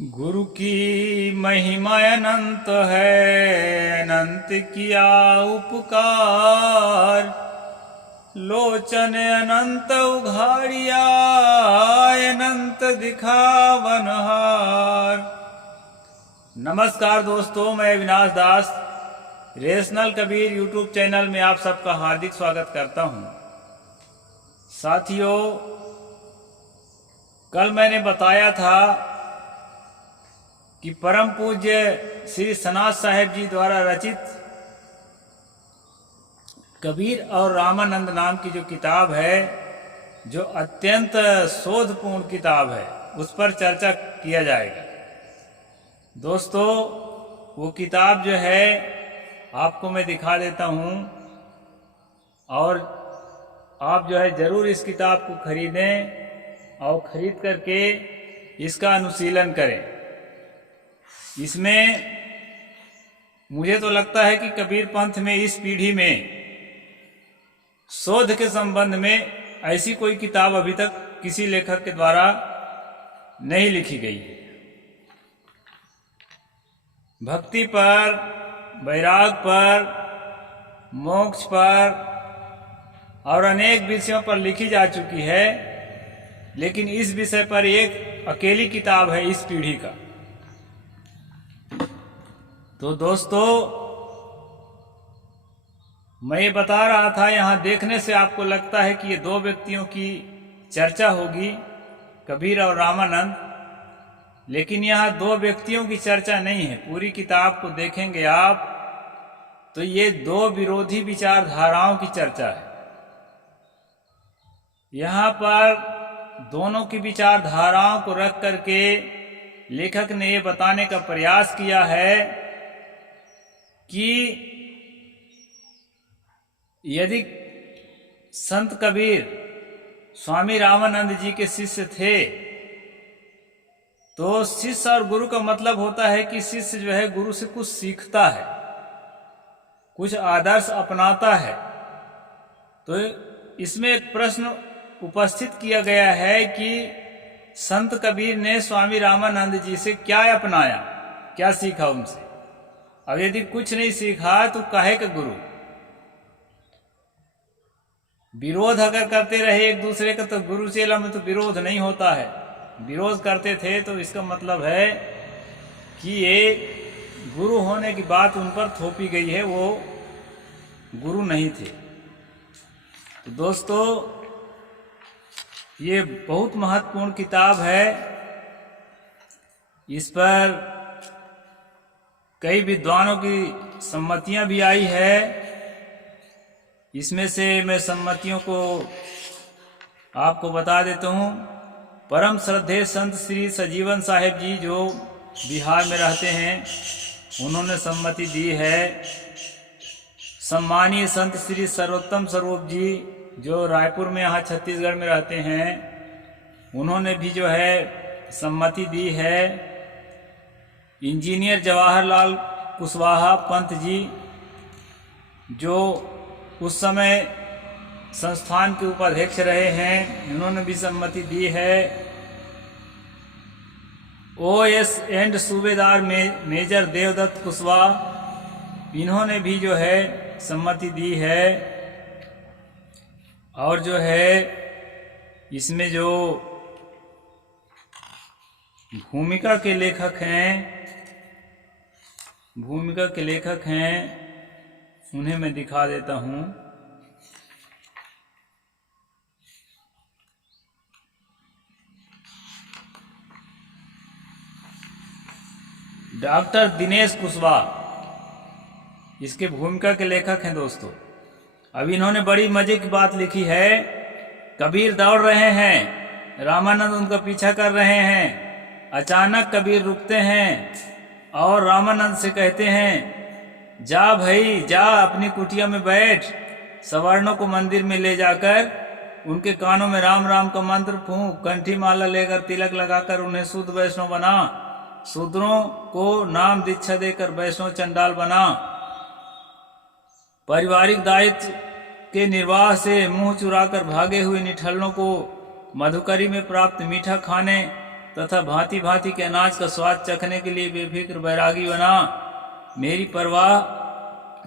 गुरु की महिमा अनंत है, अनंत किया उपकार। लोचन अनंत उघाड़िया, अनंत दिखावनहार। नमस्कार दोस्तों, मैं अविनाश दास रेशनल कबीर यूट्यूब चैनल में आप सबका हार्दिक स्वागत करता हूं। साथियों, कल मैंने बताया था कि परम पूज्य श्री सनातन साहिब जी द्वारा रचित कबीर और रामानंद नाम की जो किताब है, जो अत्यंत शोधपूर्ण किताब है, उस पर चर्चा किया जाएगा। दोस्तों, वो किताब जो है आपको मैं दिखा देता हूँ, और आप जो है ज़रूर इस किताब को खरीदें और ख़रीद करके इसका अनुशीलन करें। इसमें मुझे तो लगता है कि कबीर पंथ में इस पीढ़ी में शोध के संबंध में ऐसी कोई किताब अभी तक किसी लेखक के द्वारा नहीं लिखी गई है। भक्ति पर, वैराग पर, मोक्ष पर और अनेक विषयों पर लिखी जा चुकी है, लेकिन इस विषय पर एक अकेली किताब है इस पीढ़ी का। तो दोस्तों, मैं ये बता रहा था, यहाँ देखने से आपको लगता है कि ये दो व्यक्तियों की चर्चा होगी, कबीर और रामानंद, लेकिन यहाँ दो व्यक्तियों की चर्चा नहीं है। पूरी किताब को देखेंगे आप तो ये दो विरोधी विचारधाराओं की चर्चा है। यहाँ पर दोनों की विचारधाराओं को रख करके लेखक ने ये बताने का प्रयास किया है कि यदि संत कबीर स्वामी रामानंद जी के शिष्य थे, तो शिष्य और गुरु का मतलब होता है कि शिष्य जो है गुरु से कुछ सीखता है, कुछ आदर्श अपनाता है। तो इसमें एक प्रश्न उपस्थित किया गया है कि संत कबीर ने स्वामी रामानंद जी से क्या अपनाया, क्या सीखा उनसे। अब यदि कुछ नहीं सीखा तो काहे का गुरु। विरोध अगर करते रहे एक दूसरे का, तो गुरु चेला में तो विरोध नहीं होता है। विरोध करते थे तो इसका मतलब है कि ये गुरु होने की बात उन पर थोपी गई है, वो गुरु नहीं थे। तो दोस्तों, ये बहुत महत्वपूर्ण किताब है। इस पर कई विद्वानों की सम्मतियां भी आई है। इसमें से मैं सम्मतियों को आपको बता देता हूँ। परम श्रद्धेय संत श्री सजीवन साहिब जी, जो बिहार में रहते हैं, उन्होंने सम्मति दी है। सम्मानीय संत श्री सर्वोत्तम स्वरूप जी, जो रायपुर में, यहाँ छत्तीसगढ़ में रहते हैं, उन्होंने भी जो है सम्मति दी है। इंजीनियर जवाहरलाल कुशवाहा पंत जी, जो उस समय संस्थान के उपाध्यक्ष रहे हैं, उन्होंने भी सम्मति दी है। OS एंड सूबेदार में मेजर देवदत्त कुशवाहा, इन्होंने भी जो है सम्मति दी है। और जो है इसमें जो भूमिका के लेखक हैं, उन्हें मैं दिखा देता हूँ। डॉक्टर दिनेश कुशवाहा इसके भूमिका के लेखक हैं दोस्तों। अब इन्होंने बड़ी मजे की बात लिखी है। कबीर दौड़ रहे हैं, रामानंद उनका पीछा कर रहे हैं। अचानक कबीर रुकते हैं और रामानंद से कहते हैं, जा भाई जा, अपनी कुटिया में बैठ। सवर्णों को मंदिर में ले जाकर उनके कानों में राम राम का मंत्र फूंक, कंठी माला लेकर तिलक लगाकर उन्हें शुद्ध वैष्णव बना। शूद्रों को नाम दीक्षा देकर वैष्णव चंडाल बना। पारिवारिक दायित्व के निर्वाह से मुंह चुराकर भागे हुए निठल्लों को मधुकरी में प्राप्त मीठा खाने तथा भांति भांति के अनाज का स्वाद चखने के लिए बेफिक्र बैरागी बना।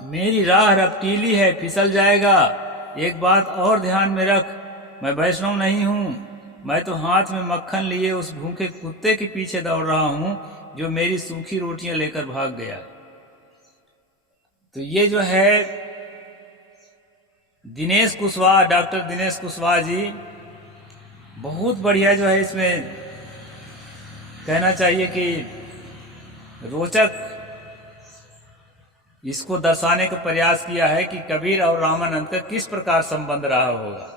मेरी राह रपटीली है, फिसल जाएगा। एक बात और ध्यान में रख, मैं वैष्णव नहीं हूँ। मैं तो हाथ में मक्खन लिए उस भूखे कुत्ते के पीछे दौड़ रहा हूँ जो मेरी सूखी रोटियां लेकर भाग गया। तो ये जो है दिनेश कुशवाहा, डॉक्टर दिनेश कुशवाहा जी, बहुत बढ़िया जो है इसमें कहना चाहिए कि रोचक इसको दर्शाने का प्रयास किया है कि कबीर और रामानंद का किस प्रकार संबंध रहा होगा।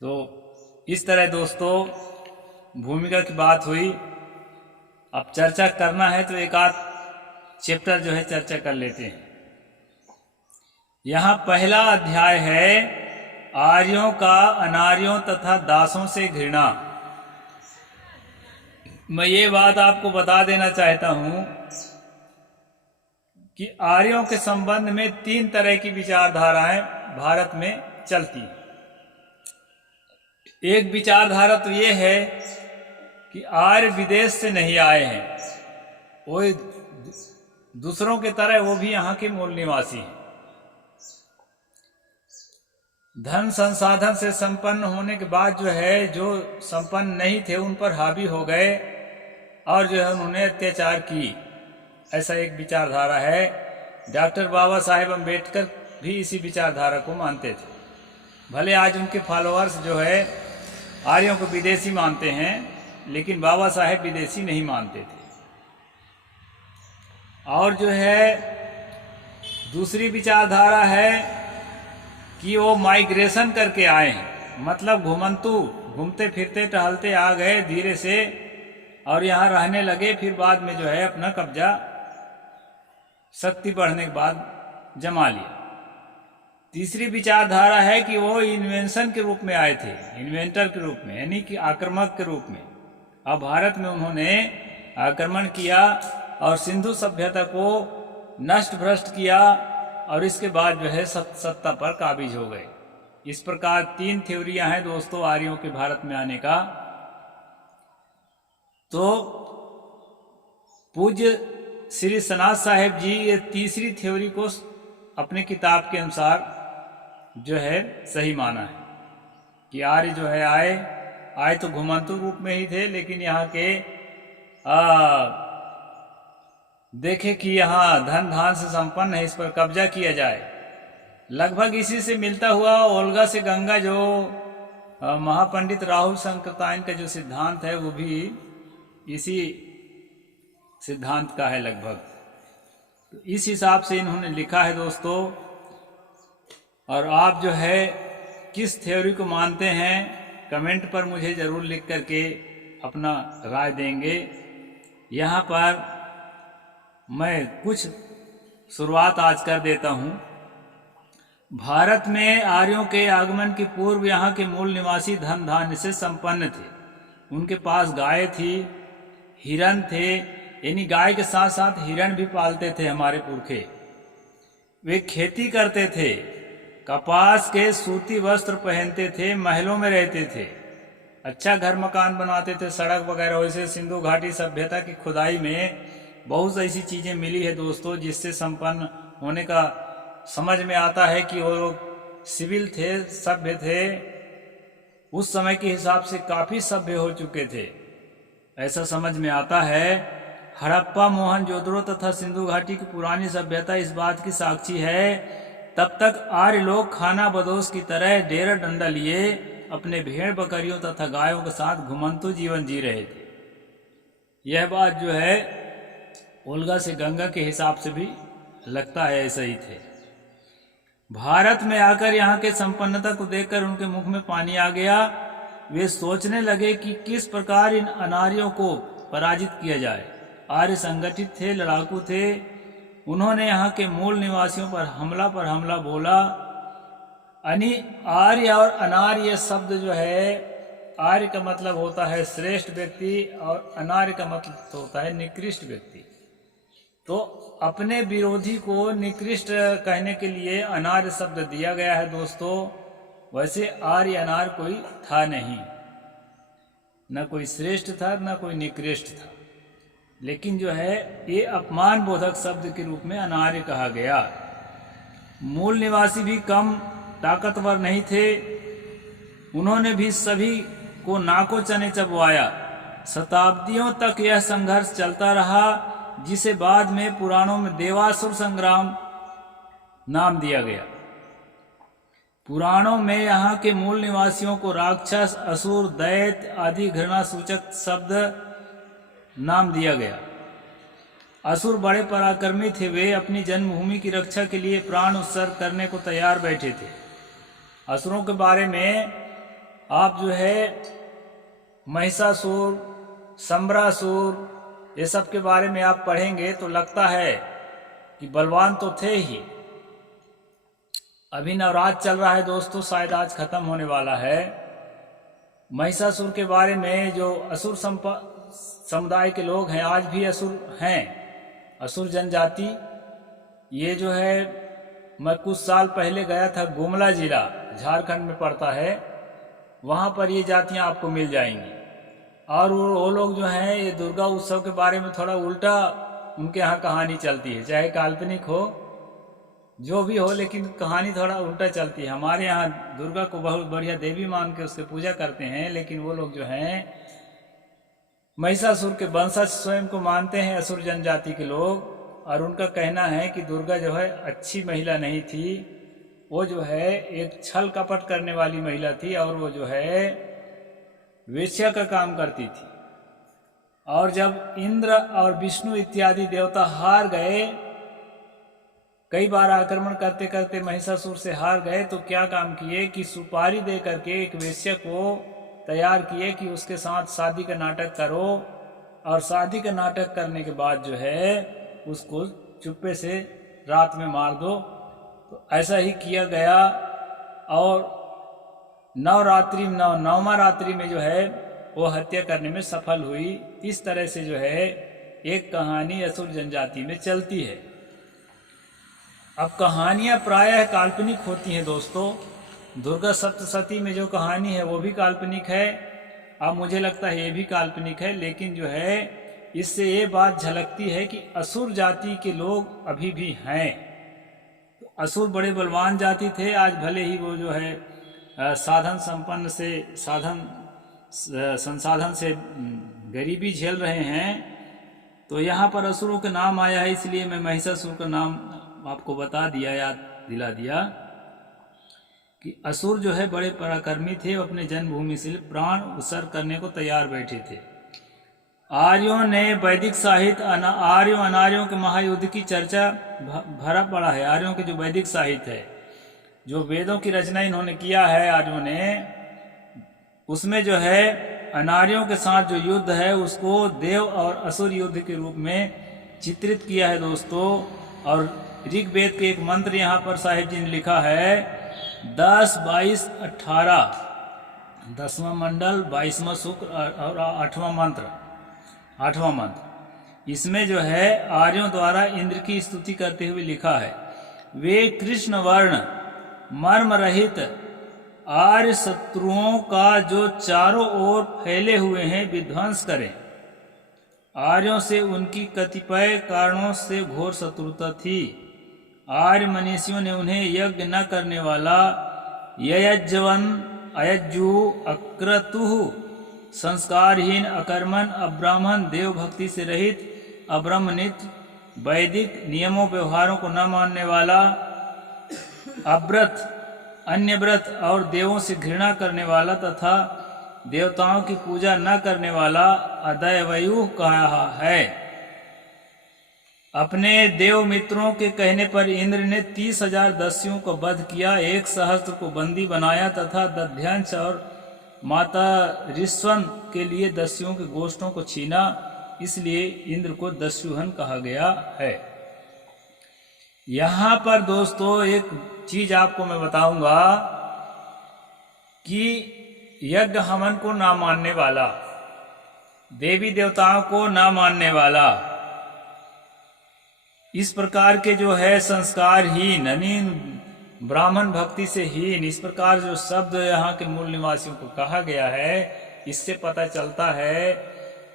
तो इस तरह दोस्तों भूमिका की बात हुई। अब चर्चा करना है तो एक आध चैप्टर जो है चर्चा कर लेते हैं। यहाँ पहला अध्याय है आर्यों का अनार्यों तथा दासों से घृणा। मैं ये बात आपको बता देना चाहता हूं कि आर्यों के संबंध में 3 तरह की विचारधाराएं भारत में चलती हैं। एक विचारधारा तो ये है कि आर्य विदेश से नहीं आए हैं, वो दूसरों के तरह वो भी यहाँ के मूल निवासी हैं। धन संसाधन से संपन्न होने के बाद जो है, जो संपन्न नहीं थे उन पर हावी हो गए और जो है उन्होंने अत्याचार की, ऐसा एक विचारधारा है। डॉक्टर बाबा साहेब अम्बेडकर भी इसी विचारधारा को मानते थे। भले आज उनके फॉलोअर्स जो है आर्यों को विदेशी मानते हैं, लेकिन बाबा साहेब विदेशी नहीं मानते थे। और जो है दूसरी विचारधारा है कि वो माइग्रेशन करके आए हैं, मतलब घुमंतु, घूमते फिरते टहलते आ गए धीरे से और यहाँ रहने लगे, फिर बाद में जो है अपना कब्जा शक्ति बढ़ने के बाद जमा लिया। तीसरी विचारधारा है कि वो इन्वेंशन के रूप में आए थे, इन्वेंटर के रूप में, यानी कि आक्रमक के रूप में। अब भारत में उन्होंने आक्रमण किया और सिंधु सभ्यता को नष्ट भ्रष्ट किया और इसके बाद जो है सत्ता पर काबिज हो गए। इस प्रकार 3 थ्योरियां हैं दोस्तों आर्यों के भारत में आने का। तो पूज्य श्री सनातन साहेब जी ये तीसरी थ्योरी को अपने किताब के अनुसार जो है सही माना है कि आर्य जो है आए तो घुमंतु रूप में ही थे, लेकिन यहाँ के देखे कि यहाँ धन धान से संपन्न है, इस पर कब्जा किया जाए। लगभग इसी से मिलता हुआ ओल्गा से गंगा जो महापंडित राहुल शंकरतायन का जो सिद्धांत है वो भी इसी सिद्धांत का है लगभग। तो इस हिसाब से इन्होंने लिखा है दोस्तों। और आप जो है किस थ्योरी को मानते हैं कमेंट पर मुझे जरूर लिख करके अपना राय देंगे। यहाँ पर मैं कुछ शुरुआत आज कर देता हूँ। भारत में आर्यों के आगमन के पूर्व यहाँ के मूल निवासी धन धान्य से संपन्न थे। उनके पास गाय थी, हिरन थे, यानी गाय के साथ साथ हिरन भी पालते थे हमारे पुरखे। वे खेती करते थे, कपास के सूती वस्त्र पहनते थे, महलों में रहते थे, अच्छा घर मकान बनाते थे, सड़क वगैरह। वैसे सिंधु घाटी सभ्यता की खुदाई में बहुत ऐसी चीजें मिली है दोस्तों जिससे संपन्न होने का समझ में आता है कि वो लोग सिविल थे, सभ्य थे, उस समय के हिसाब से काफी सभ्य हो चुके थे, ऐसा समझ में आता है। हड़प्पा, मोहनजोदड़ो तथा सिंधु घाटी की पुरानी सभ्यता इस बात की साक्षी है। तब तक आर्य लोग खाना बदोश की तरह डेरा डंडा लिए अपने भेड़ बकरियों तथा गायों के साथ घुमंतु जीवन जी रहे थे। यह बात जो है ओल्गा से गंगा के हिसाब से भी लगता है ऐसा ही थे। भारत में आकर यहाँ के संपन्नता को देखकर उनके मुख में पानी आ गया। वे सोचने लगे कि किस प्रकार इन अनार्यों को पराजित किया जाए। आर्य संगठित थे, लड़ाकू थे। उन्होंने यहाँ के मूल निवासियों पर हमला बोला। आर्य और अनार्य शब्द जो है, आर्य का मतलब होता है श्रेष्ठ व्यक्ति और अनार्य का मतलब होता है निकृष्ट व्यक्ति। तो अपने विरोधी को निकृष्ट कहने के लिए अनार्य शब्द दिया गया है दोस्तों। वैसे आर्य अनार्य कोई था नहीं। न कोई श्रेष्ठ था न कोई निकृष्ट था, लेकिन जो है ये अपमान बोधक शब्द के रूप में अनार्य कहा गया। मूल निवासी भी कम ताकतवर नहीं थे, उन्होंने भी सभी को नाको चने चबवाया। शताब्दियों तक यह संघर्ष चलता रहा, जिसे बाद में पुराणों में देवासुर संग्राम नाम दिया गया। पुराणों में यहाँ के मूल निवासियों को राक्षस, असुर, दैत्य आदि घृणा सूचक शब्द नाम दिया गया। असुर बड़े पराक्रमी थे, वे अपनी जन्मभूमि की रक्षा के लिए प्राण उत्सर्ग करने को तैयार बैठे थे। असुरों के बारे में आप जो है महिषासुर, सम्बरासुर, ये सब के बारे में आप पढ़ेंगे तो लगता है कि बलवान तो थे ही। अभी नवरात्र चल रहा है दोस्तों, शायद आज खत्म होने वाला है। महिषासुर के बारे में जो असुर समुदाय के लोग हैं, आज भी असुर हैं, असुर जनजाति। ये जो है मैं कुछ साल पहले गया था, गुमला जिला झारखंड में पड़ता है, वहाँ पर ये जातियाँ आपको मिल जाएंगी। और वो लोग जो हैं ये दुर्गा उत्सव के बारे में थोड़ा उल्टा उनके यहाँ कहानी चलती है, चाहे काल्पनिक हो जो भी हो, लेकिन कहानी थोड़ा उल्टा चलती है। हमारे यहाँ दुर्गा को बहुत बढ़िया देवी मान के उसके पूजा करते हैं, लेकिन वो लोग जो हैं महिषासुर के वंशज स्वयं को मानते हैं, असुर जनजाति के लोग। और उनका कहना है कि दुर्गा जो है अच्छी महिला नहीं थी, वो जो है एक छल कपट करने वाली महिला थी, और वो जो है वेश्या का काम करती थी। और जब इंद्र और विष्णु इत्यादि देवता हार गए, कई बार आक्रमण करते करते महिषासुर से हार गए, तो क्या काम किए कि सुपारी दे करके एक वेश्या को तैयार किए कि उसके साथ शादी का नाटक करो, और शादी का नाटक करने के बाद जो है उसको चुप्पे से रात में मार दो। तो ऐसा ही किया गया, और नौमा रात्रि में जो है वो हत्या करने में सफल हुई। इस तरह से जो है एक कहानी असुर जनजाति में चलती है। अब कहानियां प्रायः काल्पनिक होती हैं दोस्तों। दुर्गा सप्तशती में जो कहानी है वो भी काल्पनिक है, अब मुझे लगता है ये भी काल्पनिक है, लेकिन जो है इससे ये बात झलकती है कि असुर जाति के लोग अभी भी हैं। तो असुर बड़े बलवान जाति थे, आज भले ही वो जो है साधन संपन्न से संसाधन से गरीबी झेल रहे हैं। तो यहाँ पर असुरों का नाम आया है, इसलिए मैं महिषासुर का नाम आपको बता दिया, याद दिला दिया कि असुर जो है बड़े पराक्रमी थे, अपने जन्मभूमि से प्राण उत्सर्ग करने को तैयार बैठे थे। आर्यों ने वैदिक साहित्य आर्यों अनार्यों के महायुद्ध की चर्चा भरा पड़ा है। आर्यों के जो वैदिक साहित्य है, जो वेदों की रचना इन्होंने किया है आर्यों ने, उसमें जो है अनार्यों के साथ जो युद्ध है उसको देव और असुर युद्ध के रूप में चित्रित किया है दोस्तों। और ऋग्वेद के एक मंत्र यहाँ पर साहिब जी ने लिखा है 10, 22, 18, 10वां मंडल, 22वां शुक्र और 8वां मंत्र। इसमें जो है आर्यों द्वारा इंद्र की स्तुति करते हुए लिखा है, वे कृष्ण वर्ण मर्म रहित आर्य शत्रुओं का जो चारों ओर फैले हुए हैं विध्वंस करें। आर्यों से उनकी कतिपय कारणों से घोर शत्रुता थी। आर्य मनीषियों ने उन्हें यज्ञ न करने वाला, ययज्वन, अयज्जु, अक्रतुः, संस्कारहीन, अकर्मण, अब्राह्मण, देव भक्ति से रहित, अब्रह्मनित, वैदिक नियमों व्यवहारों को न मानने वाला, अव्रत, अन्य व्रत और देवों से घृणा करने वाला तथा देवताओं की पूजा न करने वाला अदयवयु कहा है। अपने देव मित्रों के कहने पर इंद्र ने 30,000 दस्युओं को वध किया, 1 सहस्त्र को बंदी बनाया तथा दध्यंश और माता ऋष्वन के लिए दस्युओं के गोष्ठों को छीना, इसलिए इंद्र को दस्युहन कहा गया है। यहाँ पर दोस्तों एक चीज आपको मैं बताऊंगा कि यज्ञ हवन को ना मानने वाला, देवी देवताओं को ना मानने वाला, इस प्रकार के जो है संस्कारहीन, अनीन, ब्राह्मण भक्ति से हीन, इस प्रकार जो शब्द यहाँ के मूल निवासियों को कहा गया है, इससे पता चलता है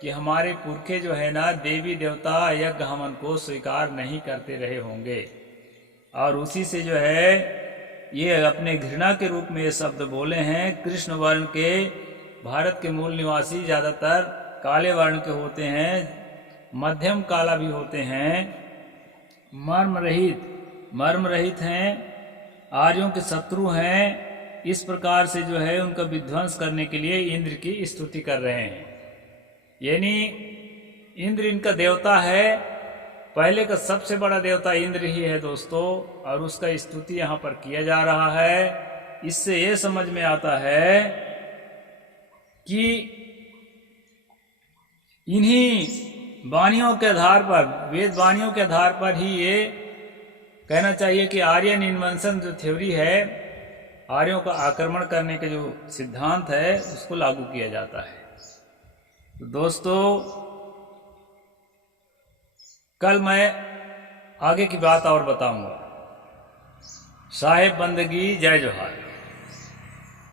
कि हमारे पुरखे जो है ना देवी देवता यज्ञ हवन को स्वीकार नहीं करते रहे होंगे, और उसी से जो है ये अपने घृणा के रूप में ये शब्द बोले हैं। कृष्ण वर्ण के भारत के मूल निवासी ज़्यादातर काले वर्ण के होते हैं, मध्यम काला भी होते हैं, मर्म रहित हैं, आर्यों के शत्रु हैं। इस प्रकार से जो है उनका विध्वंस करने के लिए इंद्र की स्तुति कर रहे हैं। यानी इंद्र इनका देवता है, पहले का सबसे बड़ा देवता इंद्र ही है दोस्तों, और उसका स्तुति यहाँ पर किया जा रहा है। इससे ये समझ में आता है कि इन्हीं वाणियों के आधार पर, वेद वाणियों के आधार पर ही ये कहना चाहिए कि आर्यन इन्वेंशन जो थ्योरी है, आर्यों का आक्रमण करने के जो सिद्धांत है, उसको लागू किया जाता है। तो दोस्तों कल मैं आगे की बात और बताऊंगा। साहेब बंदगी, जय जोहार।